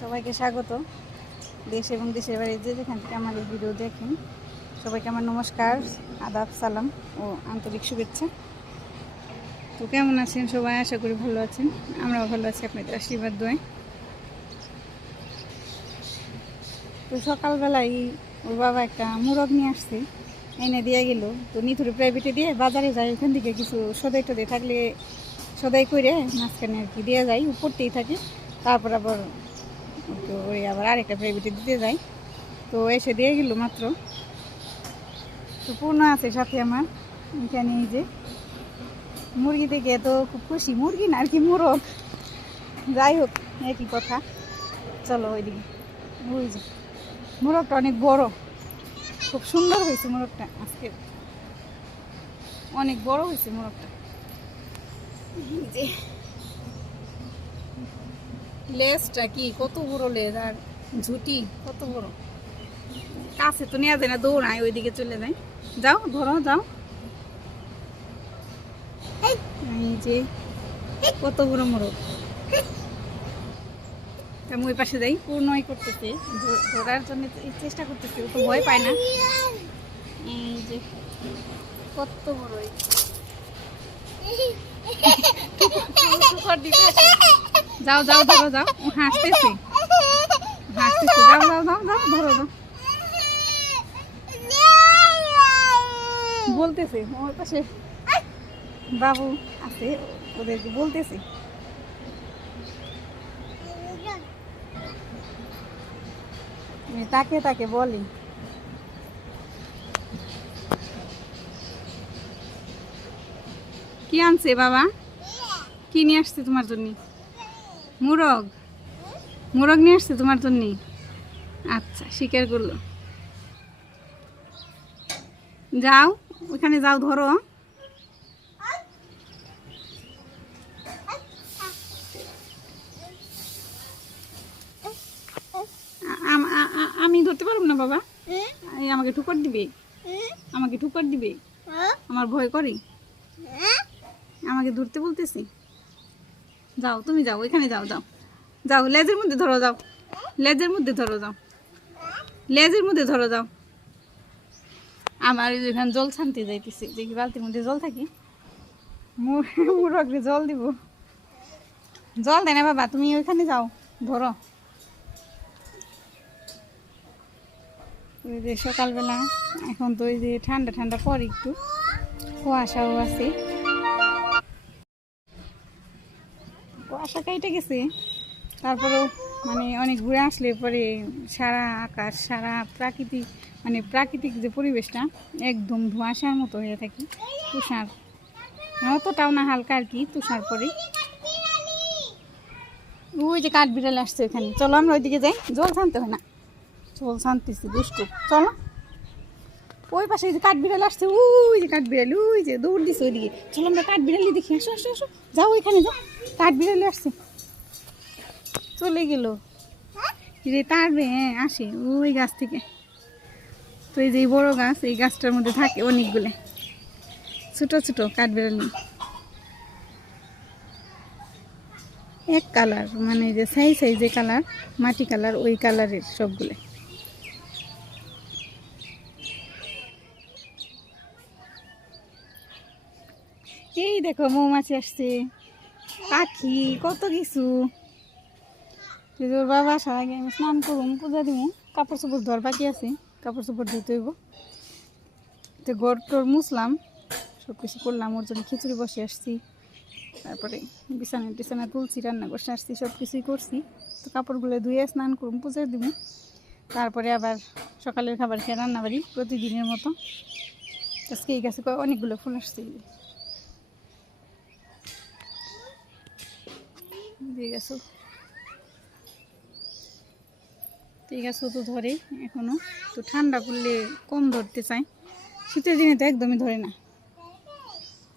সবাইকে স্বাগত। দেশ এবং দেশের বাইরে যেখান থেকে আমার এই ভিডিও দেখেন সবাইকে আমার নমস্কার, আদাব, সালাম ও আন্তরিক শুভেচ্ছা। তো কেমন আছেন সবাই? আশা করি ভালো আছেন। আমরাও ভালো আছি আপনাদের আশীর্বাদ দোয়ায়। তো সকালবেলায় ওর বাবা একটা মুরগ নিয়ে আসছে, এনে দিয়ে গেল। তো নিথুরে প্রাইভেটে দিয়ে বাজারে যায়, ওখান থেকে কিছু সদাই টদাই থাকলে সদাই করে মাঝখানে আর কি দিয়ে যায়, উপরতেই থাকে। তারপর আবার ওই আবার আরেকটা প্রাইভেটে দিতে যায়। তো এসে দিয়ে গেল মাত্র। তো পূর্ণ আছে সাথে আমার এখানে। এই যে মুরগি থেকে তো খুব খুশি, মুরগি না আর কি মুরগ, যাই হোক একই কথা। চলো ওইদিকে। ওই যে মুরগটা অনেক বড়, খুব সুন্দর হয়েছে মুরগটা আজকে, অনেক বড় হয়েছে মুরগটা। যে লেজটা কি কত বড় লেজ, আর ঝুটি কত বড়। কাছে তো নেওয়া যায় না, দৌড়ায় ওইদিকে চলে যায়। যাও ধরো, যাও। এই যে কত বড় মোরগ। আমি ওই পাশে যাই, পূর্ণই করতেছে, ধরার জন্য চেষ্টা করতেছে, ও তো ভয় পায় না। এই যে কত বড়, যাও যাও ধরো, যাও। ও হাসতেছে, হাসতেছে, যাও যাও যাও যাও ধরো, যাও। বলতেছে ওর পাশে বাবু আছে, ওদেরকে বলতেছে। তাকে তাকে বলি। কি আনছে বাবা? কি নিয়ে আসছে তোমার জন্য? মুরগ, মুরগ নিয়ে আসছে তোমার জন্য। আচ্ছা, স্বীকার করলো। যাও ওখানে যাও, ধরো। আমি ধরতে পারবো না বাবা, আমাকে ঠুকর দিবে, আমাকে ঠুকর দিবে, আমার ভয় করে, আমাকে ধরতে বলতেছি। যাও তুমি, যাও এখানে, যাও যাও যাও, লেজের মধ্যে ধরো, যাও লেজের মধ্যে ধরো, যাও লেজের মধ্যে ধরো, যাও। আমার এখানে জল ছানতে যাইতেছি, দেখি বালতির মধ্যে জল থাকি, মুরগরে জল দিব। জল দেয় না বাবা, তুমি ওইখানে যাও ধরো। ওই যে সকালবেলা, এখন তো ওই যে ঠান্ডা ঠান্ডা পর একটু কুয়াশাও আছে, কুয়াশা কেটে গেছে। তারপরেও মানে অনেক ঘুরে আসলে পরে সারা আকাশ, সারা প্রাকৃতিক, মানে প্রাকৃতিক যে পরিবেশটা একদম ধোঁয়াশার মতো হয়ে থাকে। তুষার অতটাও না, হালকা আর কি তুষার পরে। ওই যে কাঠ বিড়াল আসছে এখানে, চলো আমরা ওইদিকে যাই। জল ছানতে হয় না, জল ছানতেছি দুষ্টু, চলো। ওই পাশে যে কাঠ বিড়াল আসছে, ওই যে কাঠ বিড়াল, ওই যে দৌড় দিছে ওইদিকে। চলো আমরা কাঠ বিড়ালি দেখি, আসো আসো আসো, যাও ওইখানে যাও। কাঠ বিড়ালি আসছে, চলে গেল রে, তারবে। হ্যাঁ আসে ওই গাছ থেকে। তো এই যে বড় গাছ, এই গাছটার মধ্যে থাকে অনেকগুলো ছোট ছোট কাঠ বিড়ালি, এক কালার, মানে যে সাই সাই যে কালার, মাটি কালার, ওই কালারের সবগুলো। এই দেখো মৌমাছি আসছে, পাখি, কত কিছু। তোর বাবা আসার আগে আমি স্নান করুম, পূজা দিব, কাপড় চোপড় ধর বাকি আছে, কাপড় চোপড় ধুতে হইব। তো ঘর টর মুছলাম, সব কিছু করলাম, ওর জন্য খিচুড়ি বসে আসছি, তারপরে বিছানা টিছানা তুলছি, রান্না বসে আসছি, সব কিছুই করছি। তো কাপড়গুলো ধুয়ে স্নান করুম, পূজা দিব, তারপরে আবার সকালের খাবার খেয়ে রান্না বাড়ি প্রতিদিনের মতো। আজকে এই গাছে অনেকগুলো ফুল আসছে, দিয়ে গেছো। ঠিক আছে, তো ধরে এখনো তো ঠান্ডা পড়লে কম ধরতে চাই, শীতের দিনে তো একদমই ধরে না।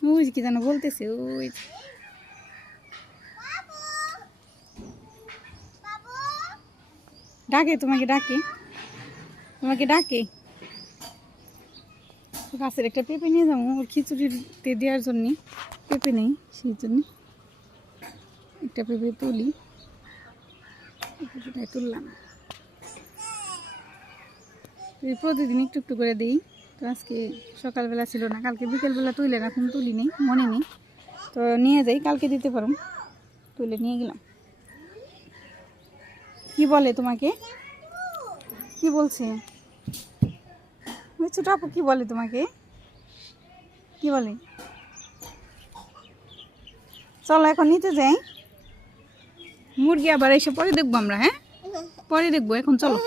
ওই কি যেন বলতেছে, ওই ডাকে, তোমাকে ডাকে, তোমাকে ডাকে। গাছের একটা পেঁপে নিয়ে যাবো ওর খিচুড়িতে দেওয়ার জন্য, পেঁপে নেই সেই জন্য একটা পেঁপে তুলি, পেঁপেটাই তুললাম। প্রতিদিন একটু একটু করে দিই, তো আজকে সকালবেলা ছিল না, কালকে বিকেলবেলা তুলে এখন তুলি নেই, মনে নেই, তো নিয়ে যাই, কালকে দিতে পারো। তুলে নিয়ে গেলাম। কি বলে তোমাকে, কি বলছে ছোট আপু, কি বলে তোমাকে, কি বলে? চলো এখন নিতে যাই, মুরগি আবার এসে পরে দেখবো আমরা। হ্যাঁ, পরে দেখবো, এখন চলো,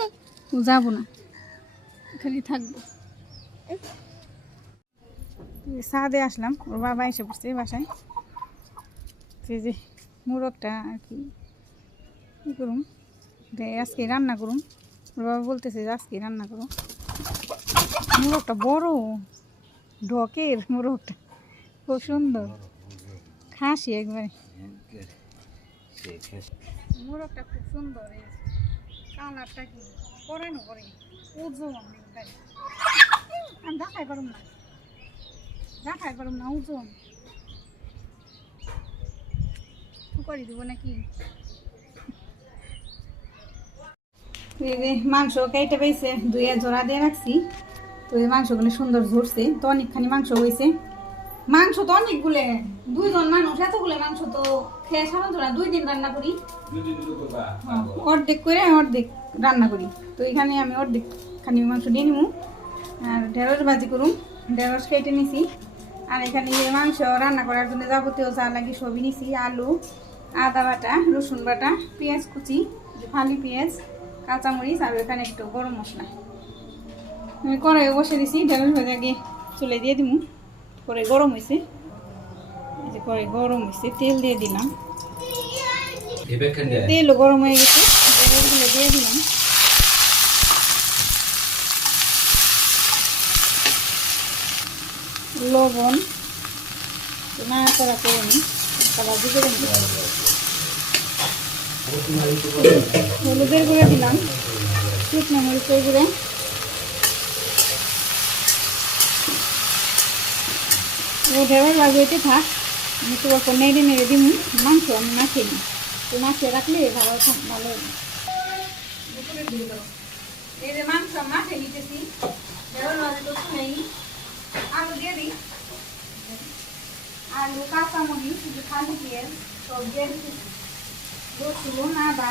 যাবো না, এখানে থাকবো। ছাদে আসলাম, ওর বাবা এসে পড়ছে বাসায়, সেই যে মোরগটা আর কি করুম, আজকে রান্না করুম। ওর বাবা বলতেছে যে আজকে রান্না করো। মোরগটা বড়, ঢকের মোরগটা খুব সুন্দর, খাসি একবারে, মোরগটা খুব সুন্দর। এই কালারটা কি পরানো করে, ওজন আমি দেখাই পারুম না, দেখাই পারুম না, ওজন করে দেবো নাকি। মাংস কেটে পেয়েছে, দুইয়া জোড়া দিয়ে রাখছি, তো এই মাংসগুলো সুন্দর ঝরছে, তো অনেকখানি মাংস হয়েছে। মাংস তো অনেকগুলো, 2 জন মানুষ, এতগুলো মাংস তো খেয়ে সাধারণত না, 2 দিন রান্না করি, অর্ধেক করে অর্ধেক রান্না করি। তো এখানে আমি অর্ধেক খানি মাংস দিয়ে নিব, আর ঢেঁড়স ভাজি করুম, ঢেঁড়স কেটে নিছি। আর এখানে মাংস রান্না করার জন্য যাবতীয় যা লাগে সবই নিছি, আলু, আদা বাটা, রসুন বাটা, পেঁয়াজ কুচি, ফালি পেঁয়াজ, কাঁচামরিচ, আর এখানে একটু গরম মশলা। আমি কড়াইয়ে বসে দিছি, ঢেঁড়স ভাজা গিয়ে চুলে দিয়ে দিব, পরে গরম হয়েছে, এই যে পরে গরম হয়েছে, তেল দিয়ে দিলাম, তেলও গরম হয়ে গেছে, ঢেঁড়সগুলো দিয়ে দিলাম। লবণ নাড়াচাড়া করে নিই, ভাজি করে নিই, হলুদের গুঁড়ো দিলাম, শুকনো মরিচের গুঁড়ো, ঢেঁড়স ভাজতে থাক, আমি একটু অল্প নেড়ে নেড়ে দিই। মাংস আমি মাখিয়ে নিই, তো মাখিয়ে রাখলে ভালো ভালো হবে। এই যে মাংস মাখিয়ে নিতেছি, ঢেঁড়স ভাজা তো শুনেই, আলু দিয়ে দিই, আলু, কাঁচামরিচ, খালি পেঁয়াজ সব দিয়ে দিতেছি, রসুন, আদা,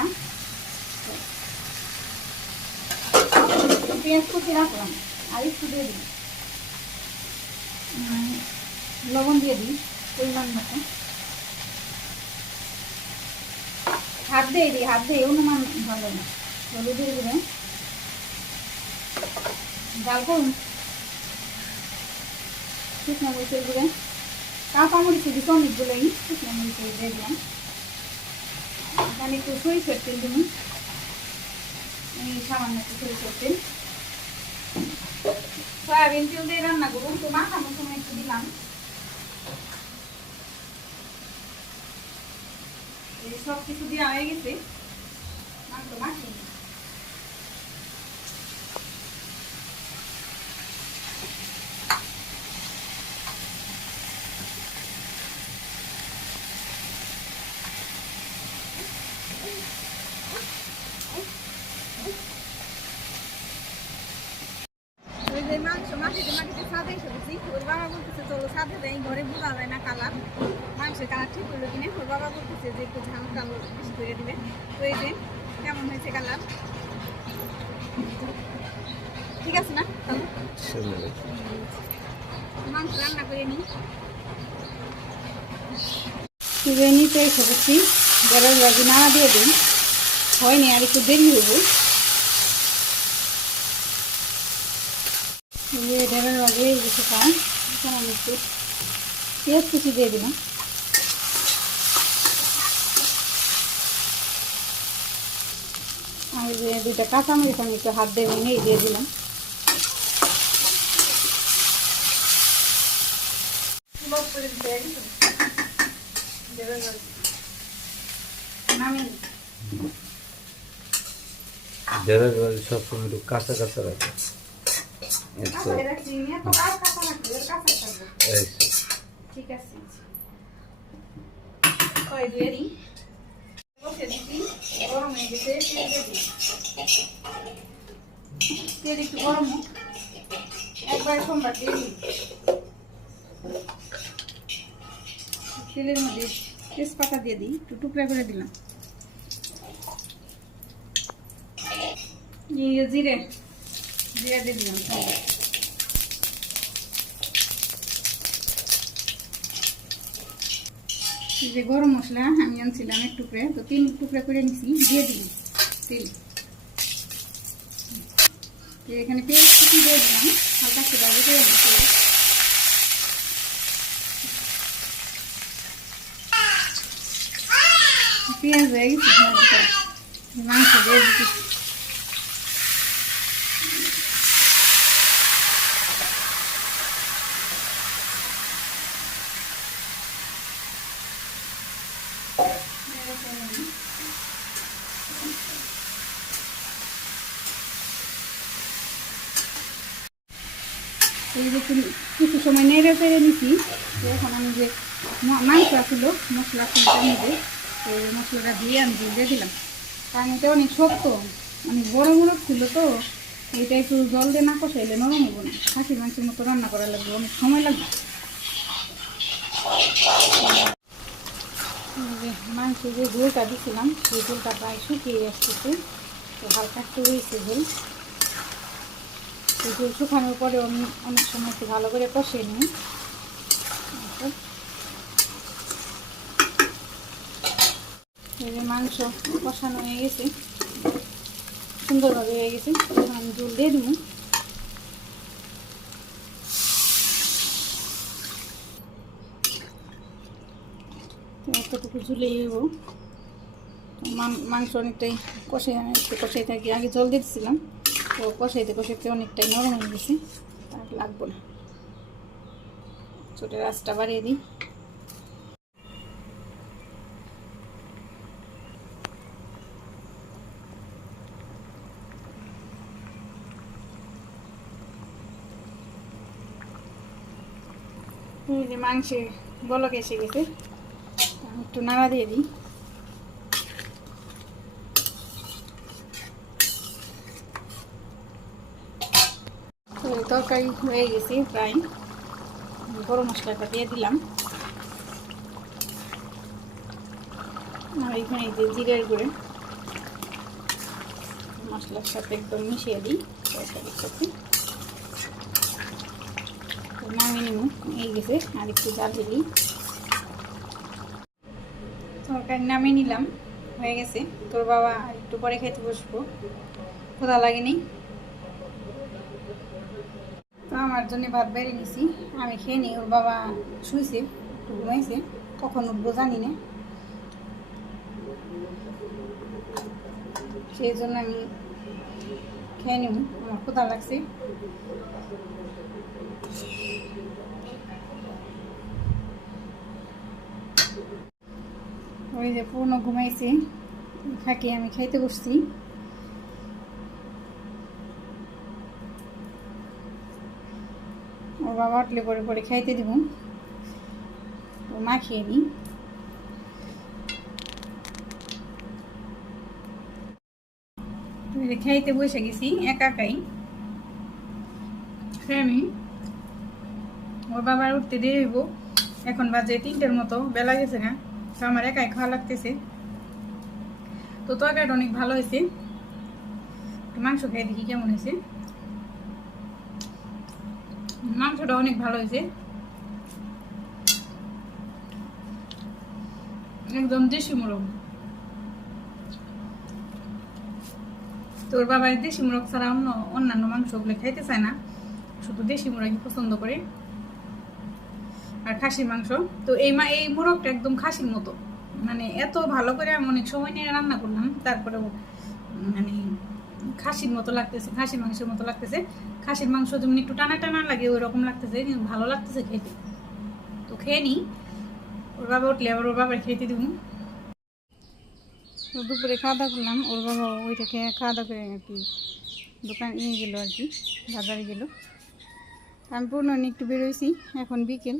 পেঁয়াজ কুচি রাখলাম, আর একটু দিয়ে দিই, লবণ দিয়ে দিই পরিমাণ মতো, হাত দিয়ে দিই, হাত দিয়ে অনুমান ভালো না, হলুদ দিয়ে দেবেন, ডাল করুন, শুকনো মরিচের গুঁড়ো, কাঁচামরিচ দিচ্ছি অনেকগুলোই, শুকনো মরিচের দিয়ে দিলাম, এখানে একটু সরিষার তেল দিন, এই সামান্য একটু সরিষার তেল, সয়াবিন তেল দিয়ে রান্না করুন, তো মাখানোর সময় একটু দিলাম, সব কিছু দেওয়া হয়ে গেছে, মাংস মাখিয়ে মাংস মাখিতে মাখিতে ছাদে এসে গেছি, ওর বাবা বলতেছে চলো ছাদে যাই, ঘরে বোঝা যায় না কালার, মাংসের কালার ঠিক হলো কিনে। ওর বাবা বলতেছে যে একটু ঝাল টাল বেশি করে দিবে, তো এই যে কেমন হয়েছে কালার, ঠিক আছে না? মাংস রান্না করে নিই, নিতে এসে গেছি, ঢেঁড়স ভাজি নাড়া দিয়ে দিন, হয়নি আর একটু দেরি হবো। ঢেঁড়স ভাজি হয়ে গেছে, খান এখন আমি একটু পেঁয়াজ কুচি দিয়ে দিলাম, আর এই যে দুইটা কাঁচামরিচ আমি একটু হাত দিয়ে ভেঙে দিয়ে দিলাম। সবসময় একটু কাঁচা কাঁচা রাখে। ঠিক আছে, কয় দিয়ে দিই, বসে দিচ্ছি, গরম হয়ে গেছে, তেল দিয়ে দিই। তেল একটু গরম হোক, একবার সোমবার দিয়ে দিই। তেলের মধ্যে তেজপাতা দিয়ে দিই, একটু টুকরা করে দিলাম। জিরে দিয়ে দিলাম। যে গরম মশলা আমি আনছিলাম এক টুকরে, তো 3 টুকরা করে নিছি, দিয়ে দিই তেল। এখানে পেঁয়াজ কুচি দিয়ে দিলাম, হালকা একটু ভালো করে দিচ্ছি। পেঁয়াজ হয়ে গেছে, মাংস দিয়ে দিচ্ছি। এই যে কিছু সময় নেড়ে ফেড়ে নিচ্ছি। এখন আমি যে মাংস আসলো মশলা খুলতার মধ্যে, এই মশলাটা দিয়ে আমি দিয়ে দিলাম। কারণ এটা অনেক শক্ত, অনেক বড় বড় ছিল, তো এটা একটু জল দিয়ে না কষাইলে নরম হবো না। খাসির মাংসের মতো রান্না করা লাগবে, অনেক সময় লাগবে। মাংসের যে ঝোলটা দিচ্ছিলাম, সেই ঝোলটা প্রায় শুকিয়ে আসতেছে, তো হালকা একটু হয়েছে ঝোল। এই ঝোল শুকানোর পরে আমি অনেক সময় একটু ভালো করে কষিয়ে নিই। এই যে মাংস কষানো হয়ে গেছে, সুন্দরভাবে হয়ে গেছে। এখন আমি ঝোল দিয়ে দিব। এতটুকু ঝুলেই হইব। মাংস অনেকটাই একটু কষাই থাকি, আগে জল দিয়েছিলাম, তো কষাইতে কষাইতে অনেকটাই নরম হয়ে গেছে, আর লাগবো না। ছোটো রাসটা বাড়িয়ে দিই। যে মাংসে বলক এসে গেছে, একটু নাড়া দিয়ে দিই। তরকারি হয়ে গেছে প্রায়, গরম মশলাটা দিয়ে দিলাম। আর এখানে যে জিরের গুঁড়ে মশলার সাথে একদম মিশিয়ে দিই তরকারির সাথে। নামিয়ে নিব, এই গেছে, আর একটু জাল দিই। তরকারি নামিয়ে নিলাম, হয়ে গেছে। তোর বাবা আর একটু পরে খেতে বসবো, ক্ষুধা লাগেনি। তো আমার জন্য ভাত বেড়ে নিছি, আমি খেয়ে নিই। ওর বাবা শুয়েছে, একটু ঘুমাইছে, কখন উঠবো জানি না, সেই জন্য আমি খেয়ে নিব, আমার ক্ষুধা লাগছে। ওই যে পূর্ণ ঘুমাইছে, ফাঁকে আমি খাইতে বসছি। ওর বাবা উঠলে পরে পরে খাইতে দিব, ও মা খেয়ে নিই। খাইতে বসে গেছি একা একাই। আমি ওর বাবার উঠতে দেরি হইব, এখন বাজে 3টের মতো, বেলা গেছে না, তো আমার একাই খাওয়া লাগতেছে। তো তরকারিটা অনেক ভালো হয়েছে, মাংস খেয়ে দেখি কেমন হয়েছে। মাংসটা অনেক ভালো হয়েছে, একদম দেশি মোরগ। তোর বাবার দেশি মোরগ ছাড়া অন্যান্য মাংসগুলো খাইতে চায় না, শুধু দেশি মোরগই পছন্দ করে, আর খাসির মাংস। তো এই মোরগটা একদম খাসির মতো, মানে এত ভালো করে আমি অনেক সময় নিয়ে রান্না করলাম, তারপরেও মানে খাসির মতো লাগতেছে, খাসির মাংসের মতো লাগতেছে। খাসির মাংস যেমন একটু টানা টানা লাগে ওই রকম লাগতেছে, কিন্তু ভালো লাগতেছে খেতে। তো খেয়ে নিই, ওর বাবা উঠলে আবার ওর বাবার খেতে দিব। তো দুপুরে খাওয়া দাওয়া করলাম, ওর বাবা ওই থেকে খাওয়া দাওয়া করে আর কি দোকান নিয়ে গেলো আর কি, বাজারে গেলো। আমি পূর্ণ নিয়ে একটু বেরোইছি, এখন বিকেল।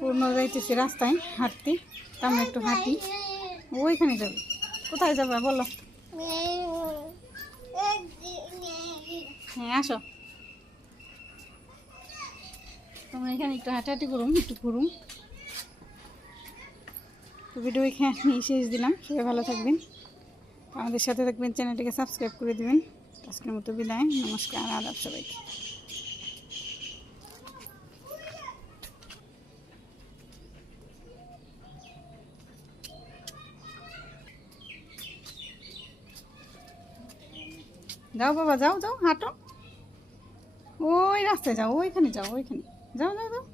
পূর্ণ যাইতেছে রাস্তায় হাঁটতে, তা আমরা একটু হাঁটি। ওইখানে যাবে, কোথায় যাবে বলো? হ্যাঁ আসো, তোমরা এখানে একটু হাঁটাহাঁটি করুন, একটু ঘুরুন। তো ভিডিও এখানে শেষ দিলাম। সবাই ভালো থাকবেন, আমাদের সাথে থাকবেন, চ্যানেলটিকে সাবস্ক্রাইব করে দেবেন। আজকের মতো বিদায়, নমস্কার, আদাব সবাইকে। যাও বাবা, যাও যাও হাঁটো, ওই রাস্তায় যাও, ওইখানে যাও, ওইখানে যাও যাও যাও।